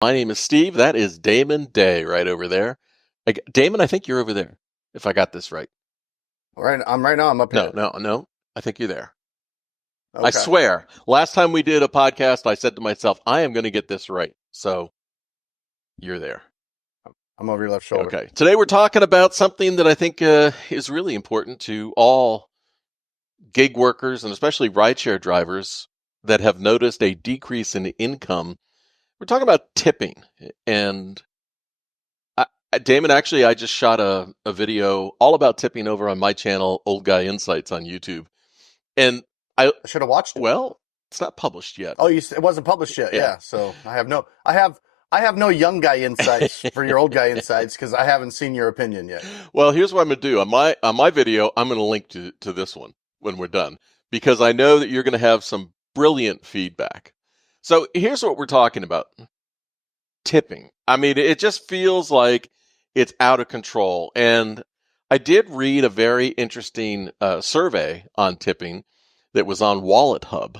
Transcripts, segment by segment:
My name is Steve. That is Damon Day right over there. Damon, I think you're over there, if I got this right. Right now. I'm up No, here. no, no. I think you're there. I Okay. swear. Last time we did a podcast, I said to myself, I am going to get this right. So you're there. I'm over your left shoulder. Okay. Today we're talking about something that I think is really important to all gig workers and especially rideshare drivers that have noticed a decrease in income. We're talking about tipping. And Damon, actually, I just shot a video all about tipping over on my channel, Old Guy Insights on YouTube. And I, I should have watched it. well, it's not published yet. Oh, it wasn't published yet. Yeah. Yeah. So I have no young guy insights for your old guy insights because I haven't seen your opinion yet. Well, here's what I'm going to do. On my video, I'm going to link to this one when we're done because I know that you're going to have some brilliant feedback. So here's what we're talking about. Tipping. I mean, it just feels like it's out of control. And I did read a very interesting survey on tipping that was on Wallet Hub,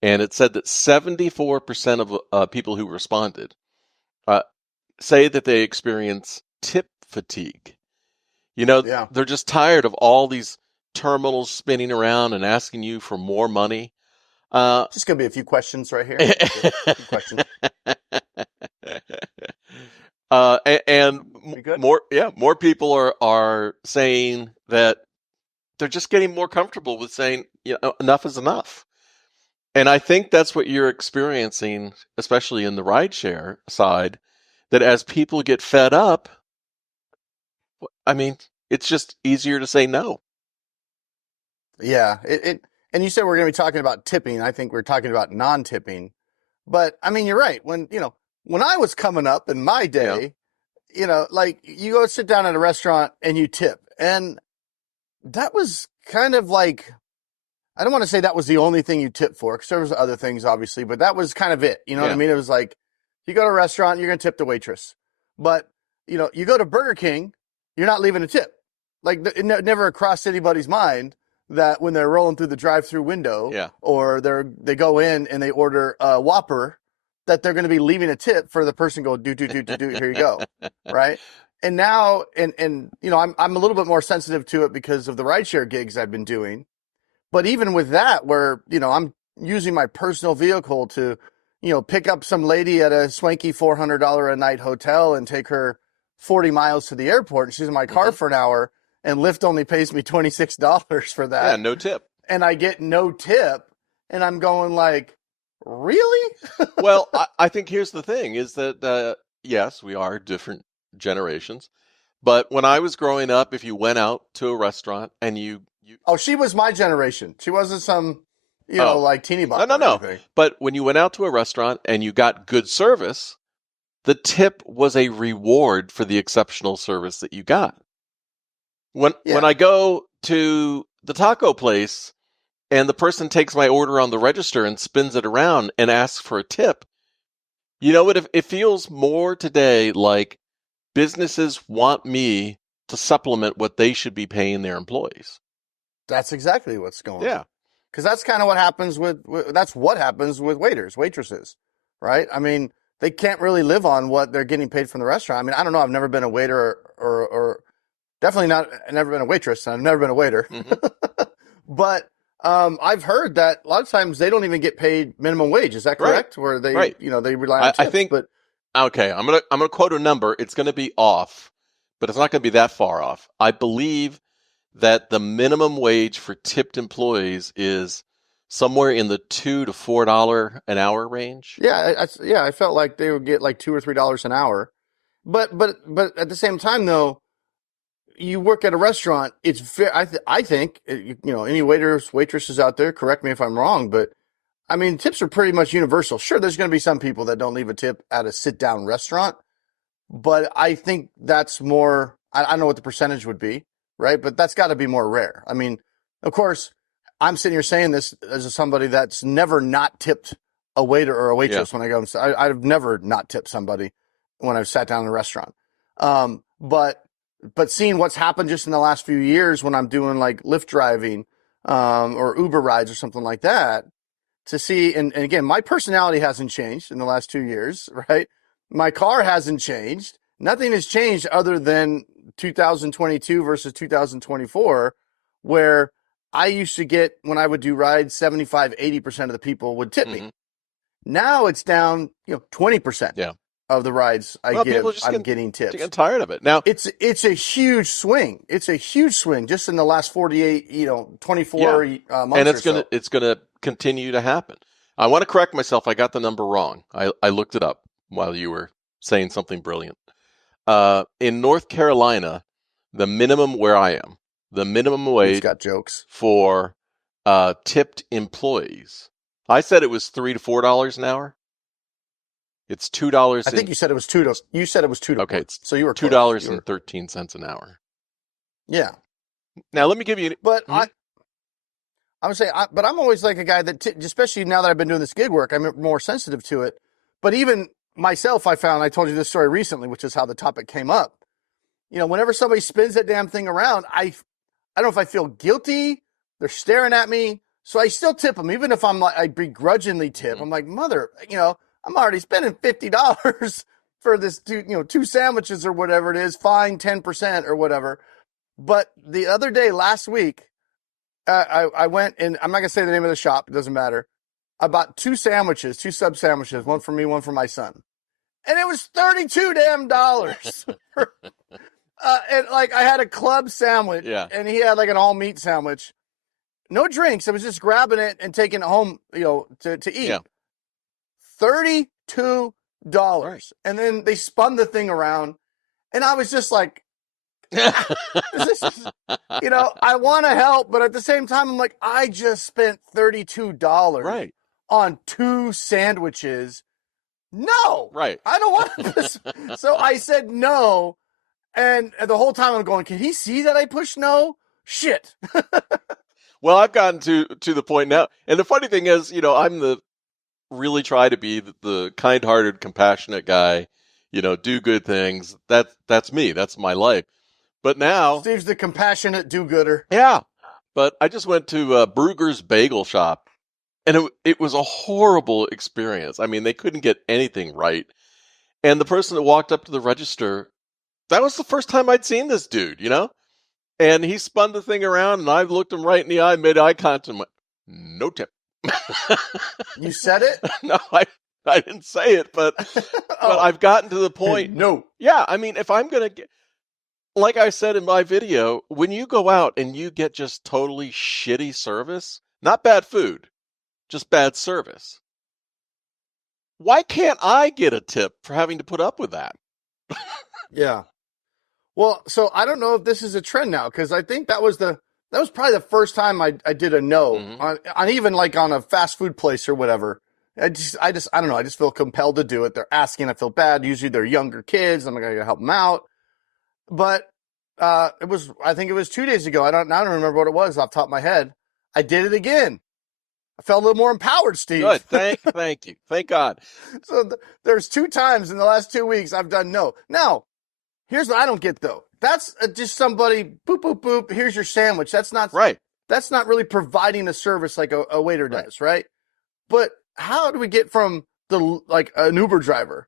and it said that 74% of people who responded uh, say that they experience tip fatigue. You know, Yeah. they're just tired of all these terminals spinning around and asking you for more money. Just gonna be a few questions right here. That's it. A few questions. And You good? more people are saying that they're just getting more comfortable with saying, enough is enough. And I think that's what you're experiencing, especially in the rideshare side, that as people get fed up, I mean, it's just easier to say no. Yeah. And you said we're gonna be talking about tipping. I think we're talking about non-tipping. But I mean, you're right. When I was coming up in my Yeah. day, like you go sit down at a restaurant and you tip. And that was kind of like, I don't want to say that was the only thing you tip for, because there was other things, obviously, but that was kind of it. You know what I Yeah. mean? It was like, you go to a restaurant, you're going to tip the waitress. But, you go to Burger King, you're not leaving a tip. Like, it never crossed anybody's mind that when they're rolling through the drive-through window Yeah. or they go in and they order a Whopper, that they're going to be leaving a tip for the person go, do, here you go. Right? And now, I'm a little bit more sensitive to it because of the rideshare gigs I've been doing. But even with that, where, I'm using my personal vehicle to, pick up some lady at a swanky $400 a night hotel and take her 40 miles to the airport, and she's in my car Hmm. for an hour, and Lyft only pays me $26 for Yeah. that, No tip. and I get no tip, and I'm going like, really? Well, I think here's the thing: is that yes, we are different generations, but when I was growing up, if you went out to a restaurant and you Oh, she was my generation. She wasn't some, oh, like teeny no, bopper no, or no, anything. but when you went out to a restaurant and you got good service, the tip was a reward for the exceptional service that you got. When Yeah. I go to the taco place and the person takes my order on the register and spins it around and asks for a tip, you know what? It feels more today like businesses want me to supplement what they should be paying their employees. That's exactly what's going Yeah. on. Because that's kind of what happens that's what happens with waitresses, right? I mean, they can't really live on what they're getting paid from the restaurant. I mean, I don't know. I've never been a waiter or definitely not, never been a waitress. And I've never been a waiter. Hmm. But I've heard that a lot of times they don't even get paid minimum wage. Is that Right. correct? Where they, Right. they rely on I tips. think But okay. I'm gonna quote a number. It's gonna be off, but it's not gonna be that far off. I believe that the minimum wage for tipped employees is somewhere in the $2 to $4 an hour range. I felt like they would get like $2 or $3 an hour. But at the same time, though, you work at a restaurant, it's fair. I think, any waitresses out there, correct me if I'm wrong, but I mean, tips are pretty much universal. Sure, there's going to be some people that don't leave a tip at a sit down restaurant, but I think that's more, I don't know what the percentage would be, right? But that's got to be more rare. I mean, of course, I'm sitting here saying this as somebody that's never not tipped a waiter or a Yeah. waitress when I go. I've never not tipped somebody when I've sat down in a restaurant. But seeing what's happened just in the last few years when I'm doing like Lyft driving, or Uber rides or something like that, to see, and again, my personality hasn't changed in the last 2 years, right? My car hasn't changed. Nothing has changed other than 2022 versus 2024, where I used to get, when I would do rides, 75, 80% of the people would tip me. Hmm. Now it's down, 20% Yeah. of the rides I Well, people are give, just I'm getting getting tips. tired of it now. It's a huge swing. It's a huge swing just in the last 48, Yeah, 24 and months or so. it's gonna continue to happen. I want to correct myself. I got the number wrong. I looked it up while you were saying something brilliant. In North Carolina, the minimum where I am, the minimum He's wage got jokes. for tipped employees. I said it was $3 to $4 an hour. It's $2 I think and you said it was you said it was 2 to 1. it's So you were two close. dollars and 13 cents an hour. Yeah. Now let me give you. But Hmm? I would say, but I'm always like a guy that, especially now that I've been doing this gig work, I'm more sensitive to it. But even myself, I told you this story recently, which is how the topic came up. Whenever somebody spins that damn thing around, I don't know if I feel guilty. They're staring at me. So I still tip them, even if I begrudgingly tip. Hmm. I'm like, mother, I'm already spending $50 for this two sandwiches or whatever it is, fine, 10% or whatever. But the other day, last week, I went, and I'm not gonna say the name of the shop. It doesn't matter. I bought two sub sandwiches, one for me, one for my son, and it was $32 damn dollars. And like I had a club sandwich, Yeah. and he had like an all meat sandwich. No drinks. I was just grabbing it and taking it home, to eat. Yeah. Right. $32, and then they spun the thing around, and I was just like, this is, I want to help, but at the same time, I'm like, I just spent $32 Right. on two sandwiches. No, Right. I don't want this. So I said no. And the whole time I'm going, can he see that I pushed no? Shit. Well, I've gotten to the point now, and the funny thing is, I'm really try to be the kind-hearted, compassionate guy. Do good things. That's me. That's my life. But now, Steve's the compassionate do-gooder. yeah. But I just went to Bruegger's Bagel Shop, and it was a horrible experience. I mean, they couldn't get anything right. And the person that walked up to the register, that was the first time I'd seen this dude. And he spun the thing around, and I looked him right in the eye, made eye contact, and went, "No tip." You said it? No, I didn't say it, but Oh, I've gotten to the point. no. Yeah, I mean, if I'm gonna get, like I said in my video, when you go out and you get just totally shitty service, not bad food, just bad service, why can't I get a tip for having to put up with that? Yeah. Well, so I don't know if this is a trend now, because I think that was probably the first time I did a no Mhm. on even like on a fast food place or whatever. I don't know. I just feel compelled to do it. They're asking. I feel bad. Usually they're younger kids. I'm going to help them out. But I think it was 2 days ago. I don't remember what it was off the top of my head. I did it again. I felt a little more empowered, Steve. Good. Thank you. Thank God. So there's 2 times in the last 2 weeks I've done no. Now, here's what I don't get though. That's just somebody boop boop boop. Here's your sandwich. That's not Right. really providing a service like a waiter Right. does, right? But how do we get from like an Uber driver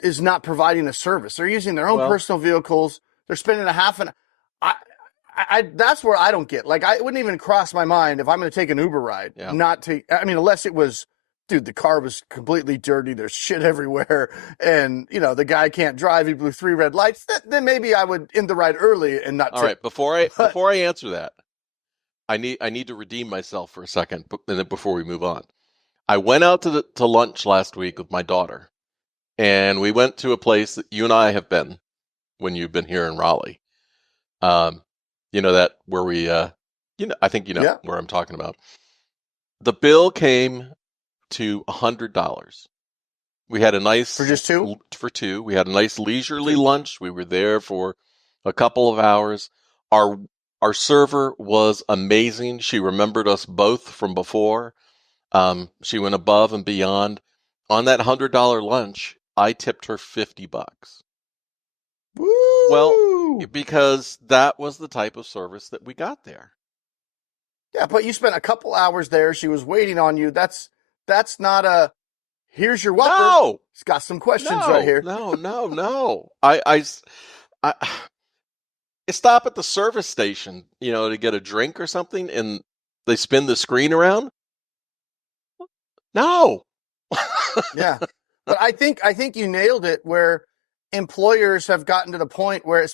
is not providing a service? They're using their own Well, personal vehicles. They're spending a half an. That's where I don't get. Like, it wouldn't even cross my mind if I'm going to take an Uber ride, yeah. not to. I mean, unless it was, dude, the car was completely dirty. There's shit everywhere, and the guy can't drive. He blew 3 red lights. Then maybe I would end the ride early and not. All right. Before I answer that, I need to redeem myself for a second, and then before we move on, I went out to lunch last week with my daughter, and we went to a place that you and I have been when you've been here in Raleigh. That where we, I think Yeah. where I'm talking about. The bill came to $100. We had a nice For just two? For two. We had a nice leisurely lunch. We were there for a couple of hours. Our server was amazing. She remembered us both from before. She went above and beyond. On that $100 lunch, I tipped her $50. Woo! Well, because that was the type of service that we got there. Yeah, but you spent a couple hours there. She was waiting on you. That's not a Here's your Whopper. No, It's got some questions right no, here. no, no, no. I stop at the service station, to get a drink or something, and they spin the screen around. No. Yeah. But I think you nailed it where employers have gotten to the point where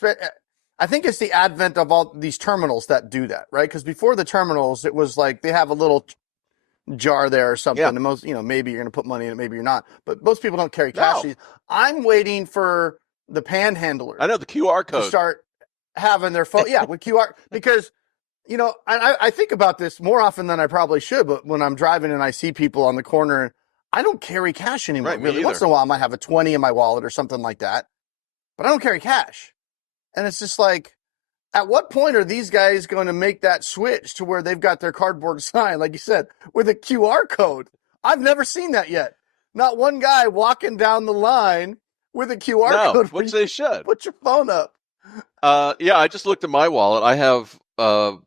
I think it's the advent of all these terminals that do that, right? Because before the terminals, it was like they have a little jar there or something. Yeah. And most, maybe you're going to put money in it, maybe you're not. But most people don't carry cash. No. I'm waiting for the panhandler I know the QR to code. start having their phone. Yeah, with QR. Because, I think about this more often than I probably should. But when I'm driving and I see people on the corner, I don't carry cash anymore. Right, me really. either. Once in a while, I might have a 20 in my wallet or something like that. But I don't carry cash. And it's just like, at what point are these guys going to make that switch to where they've got their cardboard sign, like you said, with a QR code? I've never seen that yet. Not one guy walking down the line with a QR code. Which they should. Put your phone up. Yeah, I just looked at my wallet. I have, I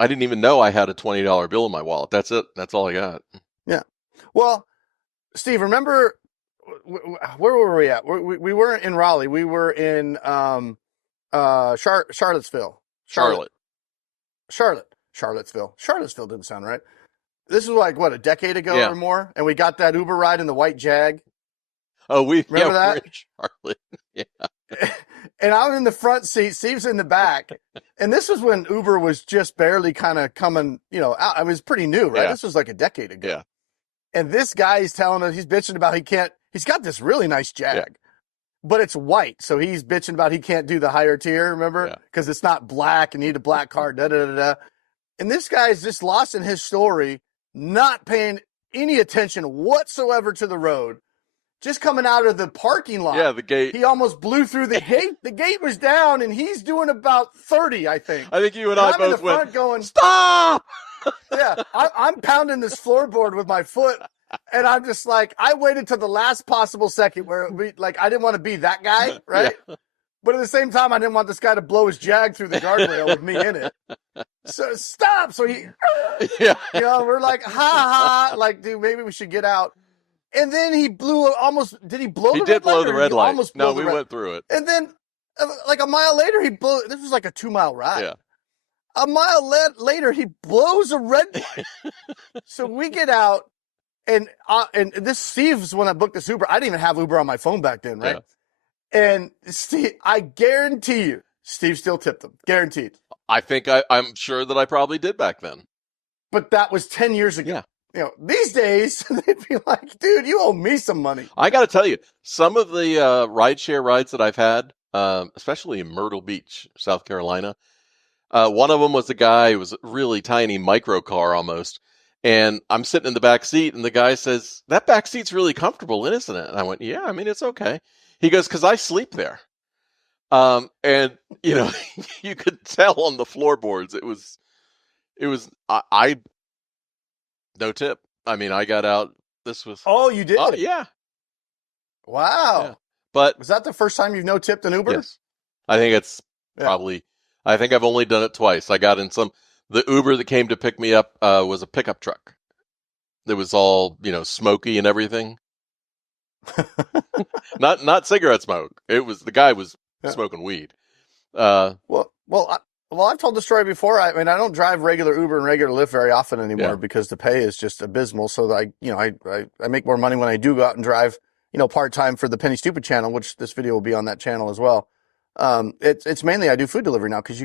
didn't even know I had a $20 bill in my wallet. That's it. That's all I got. Yeah. Well, Steve, remember, where were we at? We weren't in Raleigh. We were in Charlottesville. Charlottesville. Charlottesville didn't sound right. This was like, what, a decade ago or more? And we got that Uber ride in the white Jag. Oh, remember that? We're in Charlotte. Yeah. And I'm in the front seat. Steve's in the back. And this was when Uber was just barely kind of coming, out. It was pretty new, right? Yeah. This was like a decade ago. Yeah. And this guy is telling us, he's bitching about he's got this really nice Jag, but it's white. So he's bitching about he can't do the higher tier, remember? Because it's not black and you need a black card, da-da-da-da. And this guy's just lost in his story, not paying any attention whatsoever to the road. Just coming out of the parking lot. Yeah, the gate. He almost blew through the gate. The gate was down, and he's doing about 30, I think. I think you and I both I'm in the front went, going, stop! Yeah, I'm pounding this floorboard with my foot, and I'm just like, I waited till the last possible second where I didn't want to be that guy, right? Yeah. But at the same time, I didn't want this guy to blow his Jag through the guardrail with me in it. So stop. So we're like, ha ha, like, dude, maybe we should get out. And then he blew did he blow the red light? He did blow the red light. No, we went through it. And then like a mile later, this was like a 2-mile ride. Yeah. A mile later, he blows a red light. So we get out, and this Steve's when I booked this Uber. I didn't even have Uber on my phone back then, right? Yeah. And Steve, I guarantee you, Steve still tipped him. Guaranteed. I think I'm sure that I probably did back then. But that was 10 years ago. Yeah. These days, they'd be like, dude, you owe me some money. I got to tell you, some of the rideshare rides that I've had, especially in Myrtle Beach, South Carolina, one of them was a guy who was a really tiny micro car almost. And I'm sitting in the back seat, and the guy says, that back seat's really comfortable, isn't it? And I went, yeah, I mean, it's okay. He goes, because I sleep there. And, you could tell on the floorboards, it was no tip. I mean, I got out. This was. Oh, you did? Oh, yeah. Wow. Yeah. But was that the first time you've no tipped an Uber? Yes. I think it's probably. I think I've only done it twice. I got in the Uber that came to pick me up was a pickup truck. It was all smoky and everything. not cigarette smoke. It was the guy was smoking weed. Well, I've told the story before. I mean, I don't drive regular Uber and regular Lyft very often anymore because the pay is just abysmal. So that I make more money when I do go out and drive, part-time for the Penny Stupid channel, which this video will be on that channel as well. It's mainly I do food delivery now because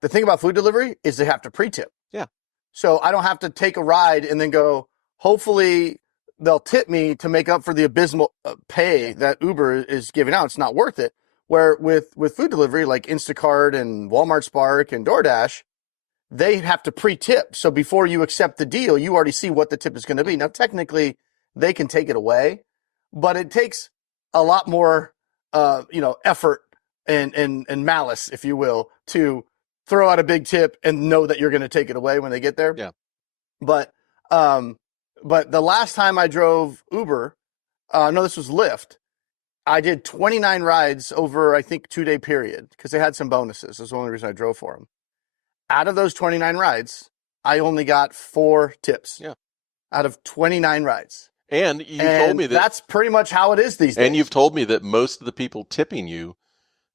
the thing about food delivery is they have to pre-tip. Yeah. So I don't have to take a ride and then go, hopefully they'll tip me to make up for the abysmal pay that Uber is giving out. It's not worth it. Where with food delivery, like Instacart and Walmart Spark and DoorDash, they have to pre-tip. So before you accept the deal, you already see what the tip is going to be. Now, technically, they can take it away, but it takes a lot more, effort and malice, if you will, to throw out a big tip and know that you're going to take it away when they get there. Yeah. But the last time I drove Uber, no, this was Lyft. I did 29 rides over, I think, 2-day period because they had some bonuses. That's the only reason I drove for them. Out of those 29 rides, I only got 4 tips. Yeah. Out of 29 rides. And you told And me that, that's pretty much how it is these and days. you've told me that most of the people tipping you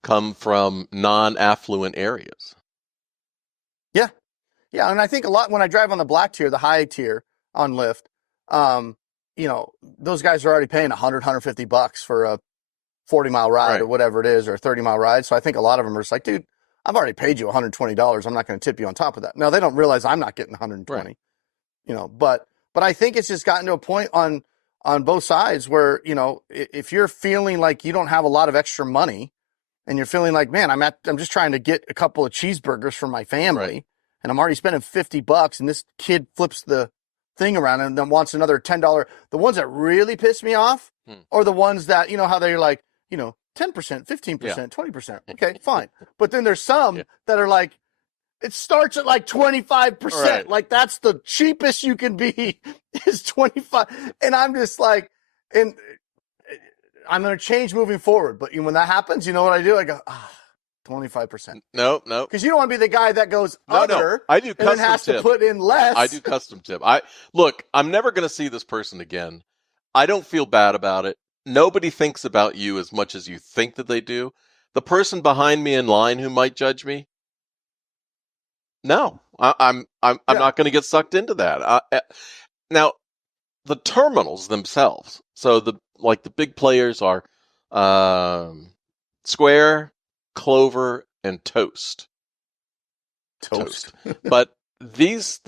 come from non-affluent areas. Yeah. Yeah. And I think a lot when I drive on the black tier, the high tier on Lyft, um, those guys are already paying 100, $150 for a 40-mile ride Right. or whatever it is, or a 30-mile ride. So I think a lot of them are just like, dude, I've already paid you $120. I'm not going to tip you on top of that. Now they don't realize I'm not getting Right. 120, but I think it's just gotten to a point on both sides where, if you're feeling like you don't have a lot of extra money and you're feeling like, man, I'm just trying to get a couple of cheeseburgers for my family Right. and I'm already spending $50 and this kid flips the thing around and then wants another $10. The ones that really piss me off are the ones that, how they're like, 10%, Yeah. 15%, 20%. Okay, fine. But then there's some Yeah. that are like, it starts at like 25%. Right. Like that's the cheapest you can be is 25. And I'm just like, and I'm going to change moving forward. But when that happens, you know what I do? I go, 25%. No, no, Because you don't want to be the guy that goes no. other I do and then custom has to tip. put in less. I do custom tip. Look, I'm never going to see this person again. I don't feel bad about it. Nobody thinks about you as much as you think that they do. The person behind me in line who might judge me, no, I'm Yeah. not going to get sucked into that. Now, the terminals themselves. So the big players are Square, Clover, and Toast. Toast. But these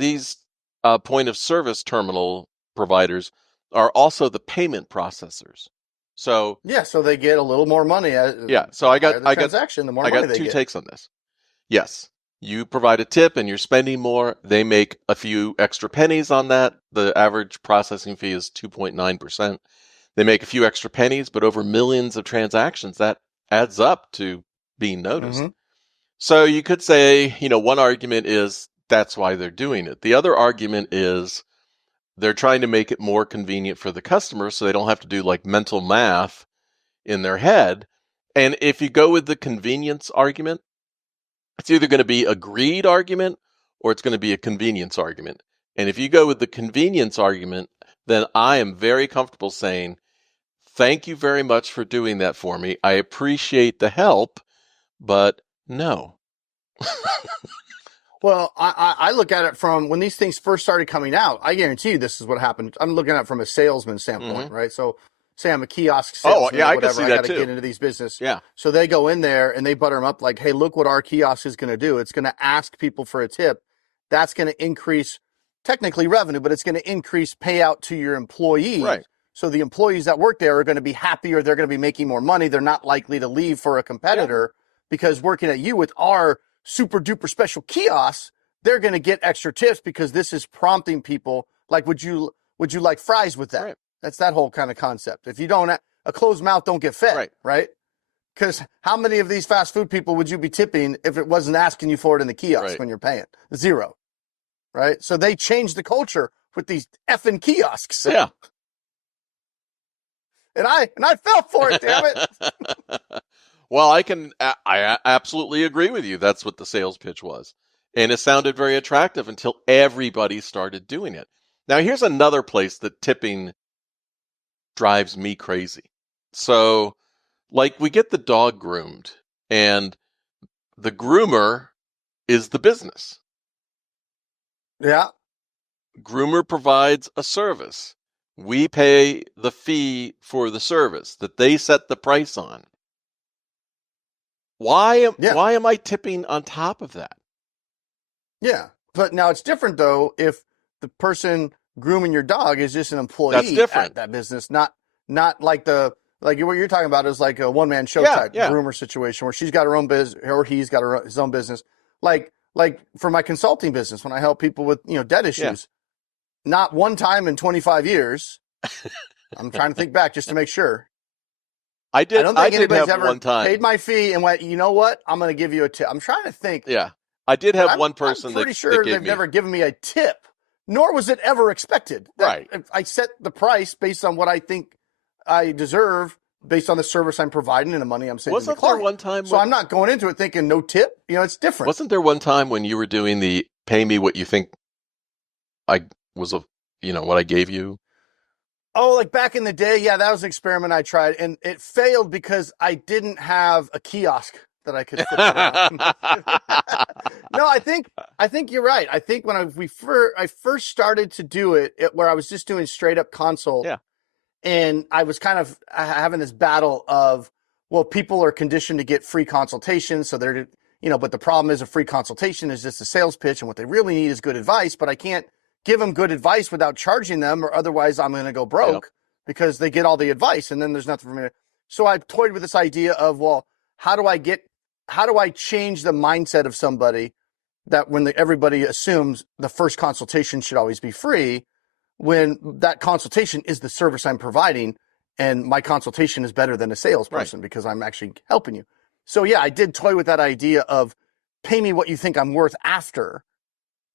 point of service terminal providers are also the payment processors. So Yeah, so they get a little more money. yeah, so The higher the transaction, the more money they two get. takes on this. Yes, you provide a tip and you're spending more. They make a few extra pennies on that. The average processing fee is 2.9%. They make a few extra pennies, but over millions of transactions, that adds up to being noticed. Mm-hmm. So you could say, one argument is that's why they're doing it. The other argument is they're trying to make it more convenient for the customer so they don't have to do like mental math in their head. And if you go with the convenience argument, it's either going to be a greed argument or it's going to be a convenience argument. And if you go with the convenience argument, then I am very comfortable saying, thank you very much for doing that for me. I appreciate the help, but no. Well, I look at it from when these things first started coming out. I guarantee you this is what happened. I'm looking at it from a salesman standpoint, Mm-hmm. right? So say I'm a kiosk Oh, salesman yeah, or I can whatever. see I that got to too. get into these business. Yeah. So they go in there and they butter them up like, hey, look what our kiosk is going to do. It's going to ask people for a tip. That's going to increase technically revenue, but it's going to increase payout to your employees. Right. So the employees that work there are going to be happier. They're going to be making more money. They're not likely to leave for a competitor because working at you with our super duper special kiosks, they're going to get extra tips because this is prompting people like, would you like fries with that? Right. That's that whole kind of concept. If you don't, a closed mouth don't get fed, right? Because how many of these fast food people would you be tipping if it wasn't asking you for it in the kiosk when you're paying? Zero, right? So they changed the culture with these effing kiosks. Yeah. And I fell for it, damn it. Well, I absolutely agree with you. That's what the sales pitch was. And it sounded very attractive until everybody started doing it. Now, here's another place that tipping drives me crazy. So, like, we get the dog groomed, and the groomer is the business. Yeah. Groomer provides a service. We pay the fee for the service that they set the price on. Why am I tipping on top of that? Yeah. But now it's different though if the person grooming your dog is just an employee That's different. at that business, not like what you're talking about is like a one-man show type groomer situation where she's got her own business or he's got his own business. Like for my consulting business when I help people with, debt issues. Not one time in 25 years. I'm trying to think back just to make sure. I don't think anybody's have ever one time paid my fee and went, you know what? I'm going to give you a tip. I'm trying to think. Yeah. I did have one person I'm pretty sure they've never given me a tip, nor was it ever expected. Right. I set the price based on what I think I deserve based on the service I'm providing and the money I'm saving. Wasn't there one time? So I'm not going into it thinking no tip. It's different. Wasn't there one time when you were doing the pay me what you think I was what I gave you? Oh, like back in the day, yeah, that was an experiment I tried, and it failed because I didn't have a kiosk that I could flip it around. No, I think you're right. I think when I first started to do it, where I was just doing straight up consult, Yeah, and I was kind of having this battle of, well, people are conditioned to get free consultations, so they're, but the problem is a free consultation is just a sales pitch, and what they really need is good advice, but I can't give them good advice without charging them, or otherwise I'm going to go yeah, broke because they get all the advice and then there's nothing for me. So I toyed with this idea of, well, how do I get, how do I change the mindset of somebody that when everybody assumes the first consultation should always be free, when that consultation is the service I'm providing, and my consultation is better than a salesperson right. because I'm actually helping you. So yeah, I did toy with that idea of pay me what you think I'm worth after,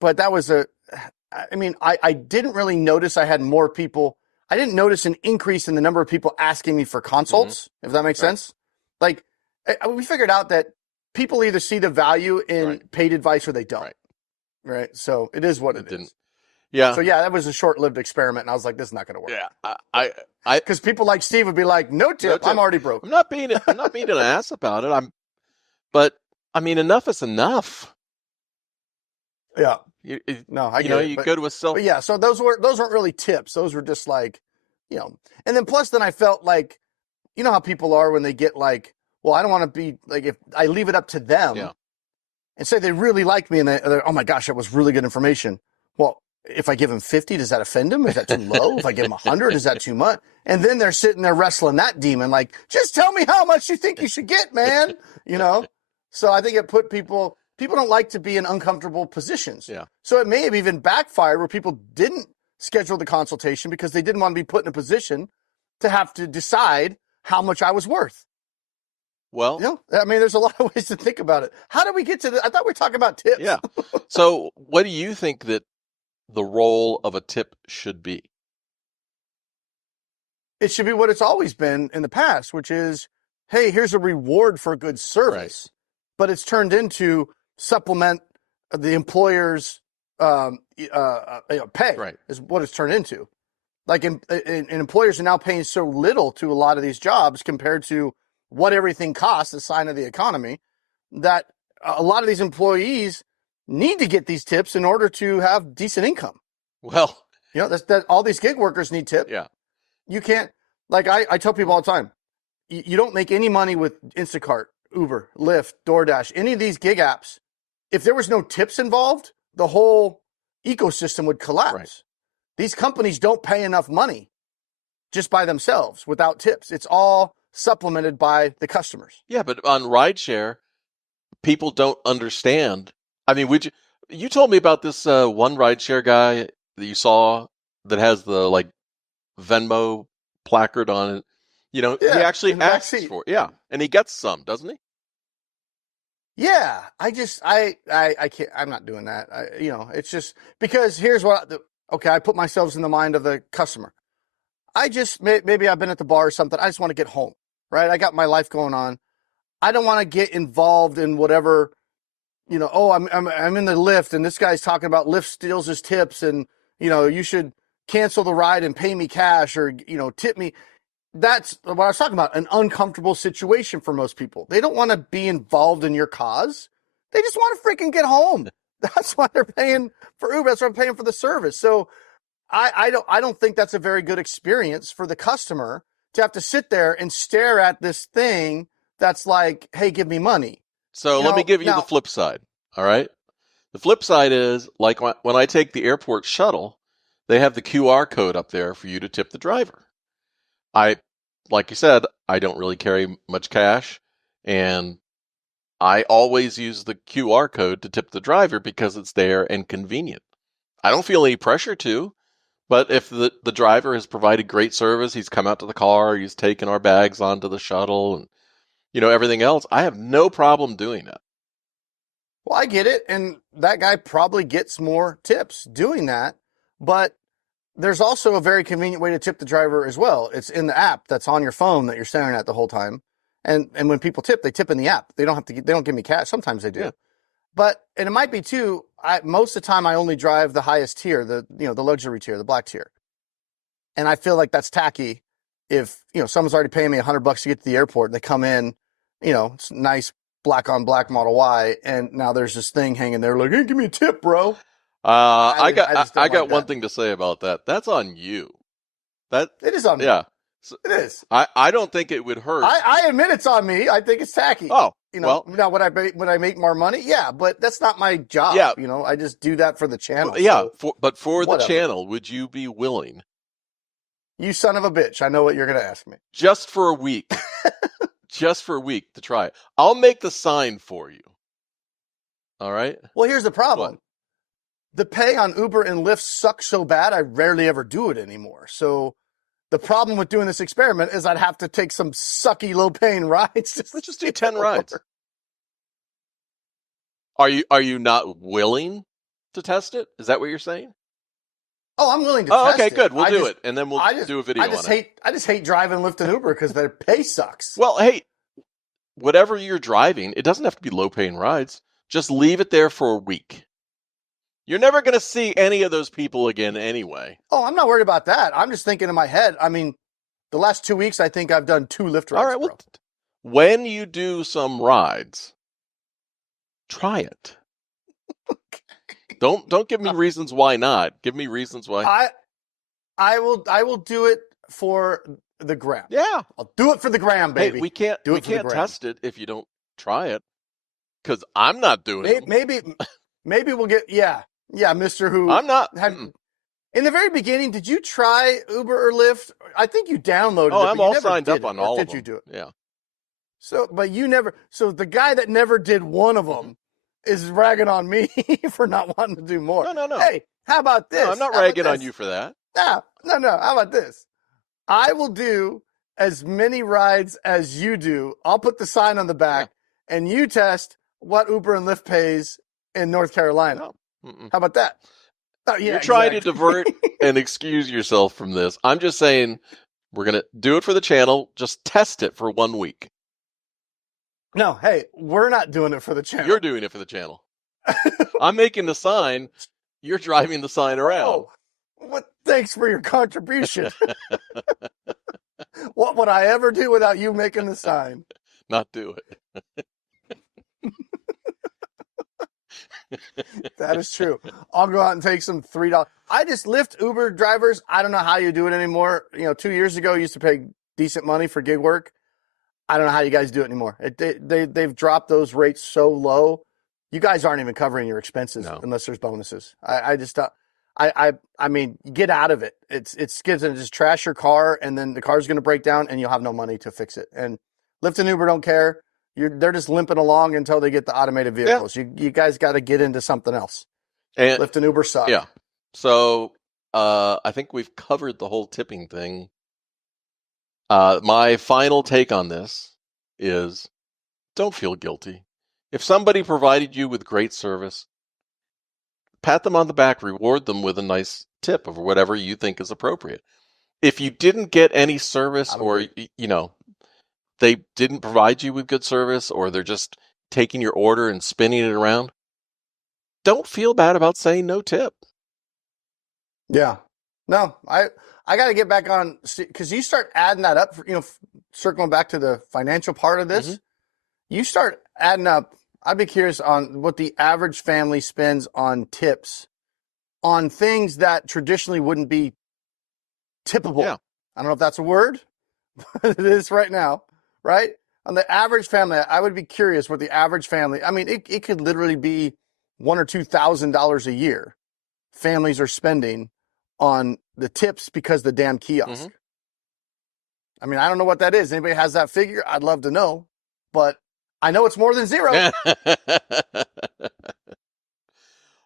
but that was I didn't really notice I had more people. I didn't notice an increase in the number of people asking me for Hmm. consults, if that makes Right, sense. Like we figured out that people either see the value in right, paid advice or they don't, right. right? So it is what It it didn't. is. So Yeah, yeah, that was a short-lived experiment, and I was like, this is not going to work. yeah. I Because people like Steve would be like, no no tip, I'm tip. already broke. I'm not being an ass about it. But I mean, enough is enough. Yeah, You, no, I get it. you But go to a self. yeah, so those weren't really tips. Those were just like, and then plus then I felt like, how people are when they get like, well, I don't want to be like, if I leave it up to them Yeah. and say they really like me and they're, oh my gosh, that was really good information. Well, if I give them 50, does that offend them? Is that too low? If I give them 100, is that too much? And then they're sitting there wrestling that demon, like, just tell me how much you think you should get, man. You know? So I think it put people don't like to be in uncomfortable positions. Yeah. So it may have even backfired where people didn't schedule the consultation because they didn't want to be put in a position to have to decide how much I was worth. Well, I mean, there's a lot of ways to think about it. How did we get to I thought we were talking about tips. yeah. So, what do you think that the role of a tip should be? It should be what it's always been in the past, which is, hey, here's a reward for good Right. service. But it's turned into supplement the employer's pay, Right. is what it's turned into. Like employers are now paying so little to a lot of these jobs compared to what everything costs, a sign of the economy, that a lot of these employees need to get these tips in order to have decent income. Well, That all these gig workers need tips. yeah. You can't, like I tell people all the time, you don't make any money with Instacart, Uber, Lyft, DoorDash, any of these gig apps. If there was no tips involved, the whole ecosystem would Right. collapse. These companies don't pay enough money just by themselves without tips. It's all supplemented by the customers. Yeah, but on rideshare, people don't understand. I mean, you told me about this one rideshare guy that you saw that has the like Venmo placard on it. He Yeah, actually in the back asks seat. for it. Yeah, and he gets some, doesn't he? Yeah, I can't. I'm not doing that. It's just because here's okay, I put myself in the mind of the customer. I just maybe I've been at the bar or something. I just want to get home, right? I got my life going on. I don't want to get involved in whatever, Oh, I'm in the Lyft and this guy's talking about Lyft steals his tips and you should cancel the ride and pay me cash or tip me. That's what I was talking about, an uncomfortable situation for most people. They don't want to be involved in your cause. They just want to freaking get home. That's why they're paying for Uber. That's why I'm paying for the service. So I don't think that's a very good experience for the customer to have to sit there and stare at this thing that's like, hey, give me money. So let me give you the Now, flip side. All right. The flip side is like when I take the airport shuttle, they have the QR code up there for you to tip the driver. I, like you said, I don't really carry much cash, and I always use the QR code to tip the driver because it's there and convenient. I don't feel any pressure to, but if the driver has provided great service, he's come out to the car, he's taken our bags onto the shuttle, and everything else, I have no problem doing that. well, I get it. And that guy probably gets more tips doing that. But there's also a very convenient way to tip the driver as well. It's in the app that's on your phone that you're staring at the whole time. And when people tip, they tip in the app. They don't give me cash. Sometimes they Yeah. do. But and it might be too. Most of the time, I only drive the highest tier, the luxury tier, the black tier. And I feel like that's tacky. If someone's already paying me $100 to get to the airport, and they come in, it's nice black on black Model Y, and now there's this thing hanging there like, hey, give me a tip, bro. I just don't I like got one that. thing to say about that. That's on you. That It is on me. yeah. So, It is. I don't think it would hurt. I admit it's on me. I think it's tacky. Oh, well, now when I make more money, yeah, but that's not my job. Yeah. I just do that for the channel. Yeah, so but for the whatever. channel, would you be willing? You son of a bitch. I know what you're going to ask me. Just for a week. Just for a week to try it. I'll make the sign for you. All right? Well, here's the problem. What? The pay on Uber and Lyft sucks so bad, I rarely ever do it anymore. So the problem with doing this experiment is I'd have to take some sucky, low-paying rides. Let's just do 10 rides. Are you not willing to test it? Is that what you're saying? Oh, I'm willing to test it. Okay, good. We'll do it, and then we'll do a video on it. I just hate driving Lyft and Uber because their pay sucks. Well, hey, whatever you're driving, it doesn't have to be low-paying rides. Just leave it there for a week. You're never going to see any of those people again anyway. Oh, I'm not worried about that. I'm just thinking in my head. I mean, the last 2 weeks, I think I've done 2 Lyft rides. All right, well, when you do some rides, try it. Don't give me reasons why not. Give me reasons why. I will do it for the gram. Yeah, I'll do it for the gram, baby. Hey, we can't test it if you don't try it. Because I'm not doing it. Maybe we'll get Mr. Who. I'm not. In the very beginning, did you try Uber or Lyft? I think you downloaded it. Oh, I'm all signed up on all of them. Did you do it? Yeah. So, but you never. So the guy that never did one of them is ragging on me for not wanting to do more. No. Hey, how about this? No, I'm not ragging on you for that. No. How about this? I will do as many rides as you do. I'll put the sign on the back, and you test what Uber and Lyft pays in North Carolina. No. How about that? Oh, yeah, You're trying to divert and excuse yourself from this. I'm just saying we're going to do it for the channel. Just test it for 1 week. No, hey, we're not doing it for the channel. You're doing it for the channel. I'm making the sign. You're driving the sign around. Oh, thanks for your contribution. What would I ever do without you making the sign? Not do it. That is true. I'll go out and take some $3. I just Lyft Uber drivers. I don't know how you do it anymore. 2 years ago, you used to pay decent money for gig work. I don't know how you guys do it anymore. They've dropped those rates so low. You guys aren't even covering your expenses unless there's bonuses. I mean, get out of it. It's going to just trash your car, and then the car's going to break down, and you'll have no money to fix it. And Lyft and Uber don't care. They're just limping along until they get the automated vehicles. Yeah. You guys got to get into something else. And Lyft and Uber suck. Yeah. So I think we've covered the whole tipping thing. My final take on this is don't feel guilty. If somebody provided you with great service, pat them on the back, reward them with a nice tip of whatever you think is appropriate. If you didn't get any service or, they didn't provide you with good service or they're just taking your order and spinning it around, don't feel bad about saying no tip. Yeah. No, I got to get back on because you start adding that up, circling back to the financial part of this, you start adding up. I'd be curious on what the average family spends on tips on things that traditionally wouldn't be tippable. Yeah. I don't know if that's a word, but it is right now, right? On the average family, I would be curious what the average family, I mean, it could literally be $1,000 or $2,000 a year families are spending on the tips because the damn kiosk. I mean, I don't know what that is. Anybody has that figure? I'd love to know, but I know it's more than zero.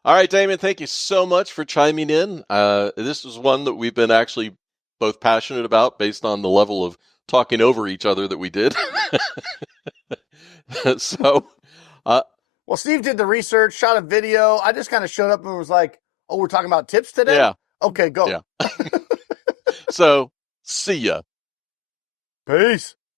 All right, Damon, thank you so much for chiming in. This was one that we've been actually both passionate about based on the level of talking over each other that we did. Well, Steve did the research, shot a video. I just kind of showed up and was like, oh, we're talking about tips today? Yeah. Okay, go. Yeah. So, see ya. Peace.